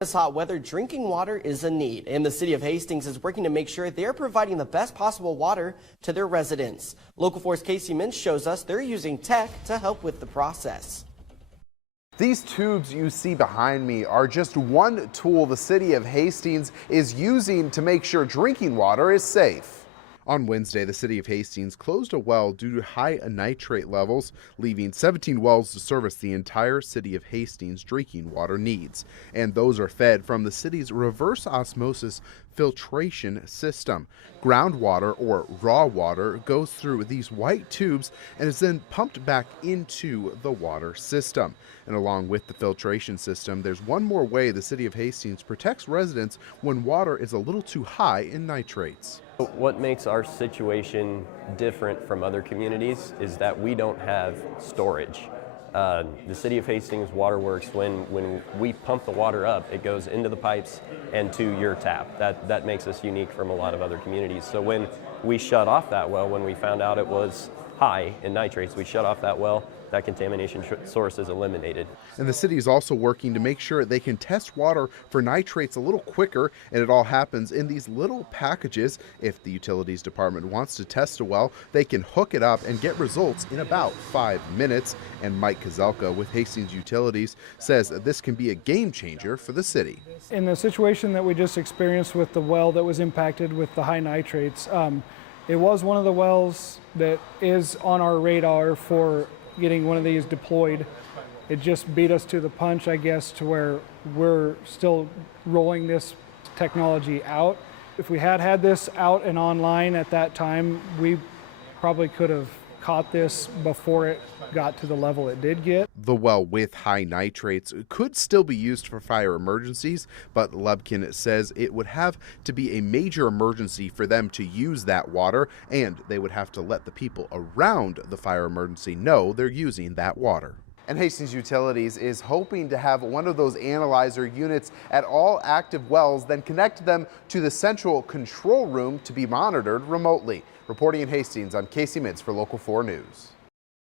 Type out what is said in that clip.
This hot weather, drinking water is a need, and the city of Hastings is working to make sure they're providing the best possible water to their residents. Local 4's Casey Mintz shows us they're using tech to help with the process. These tubes you see behind me are just one tool the city of Hastings is using to make sure drinking water is safe. On Wednesday, the city of Hastings closed a well due to high nitrate levels, leaving 17 wells to service the entire city of Hastings' drinking water needs. And those are fed from the city's reverse osmosis filtration system. Groundwater, or raw water, goes through these white tubes and is then pumped back into the water system. And along with the filtration system, there's one more way the city of Hastings protects residents when water is a little too high in nitrates. What makes our situation different from other communities is that we don't have storage. The city of Hastings Waterworks, when we pump the water up, it goes into the pipes and to your tap. That makes us unique from a lot of other communities. So when we shut off that well, when we found out it was high in nitrates, we shut off that well. That contamination source is eliminated. And the city is also working to make sure they can test water for nitrates a little quicker, and it all happens in these little packages. If the utilities department wants to test a well, they can hook it up and get results in about 5 minutes. And Mike Kozelka with Hastings Utilities says that this can be a game changer for the city. In the situation that we just experienced with the well that was impacted with the high nitrates, it was one of the wells that is on our radar for getting one of these deployed. It just beat us to the punch, I guess, to where we're still rolling this technology out. If we had had this out and online at that time, we probably could have caught this before it got to the level it did get. The well with high nitrates could still be used for fire emergencies, but Lubkin says it would have to be a major emergency for them to use that water, and they would have to let the people around the fire emergency know they're using that water. And Hastings Utilities is hoping to have one of those analyzer units at all active wells, then connect them to the central control room to be monitored remotely. Reporting in Hastings, I'm Casey Mintz for Local 4 News.